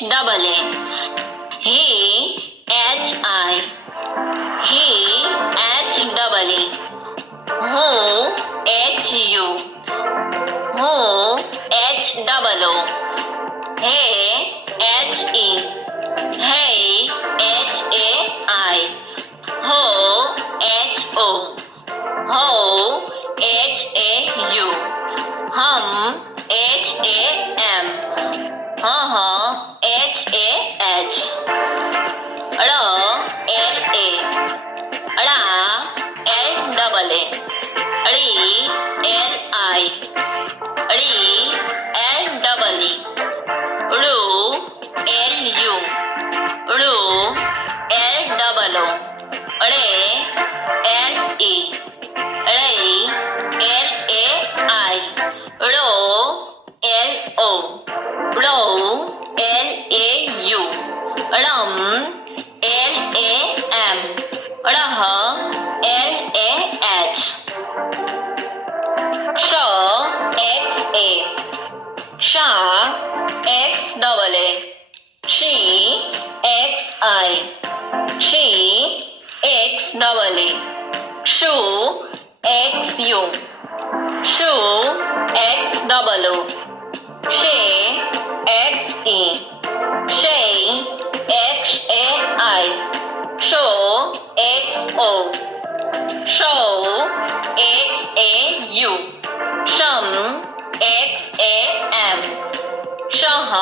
double A. He, H-I. He, H-double E. Who, H-U. Who, H-double-O. Hey, H-E. Hey, H-A-I. Ho, H-O. Ho, H-A-U. Hum, H-A-M. H-A-H. L-A. ળા, L-double-A. ળી, L-I. ળી, L-double-E. ળુ, L-U. ળુ, L-double-O. ળે, L-E. ળઈ, L-A-I. ળો, L-O. ળૌ, L-A-U. ળમ, L-A-M. ળહ, L-A-H. ક્ષ, X-A. ક્ષા, X-double-A. ક્ષી, X-I. ક્ષી, X-double-A. ક્ષુ, X-U. ક્ષુ, X-double-O. ક્ષે, X-E. ક્ષૈ, X-A-I. ક્ષો, X-O. ક્ષૌ, X-A-U. ક્ષમ, X-A-M. ક્ષઃ,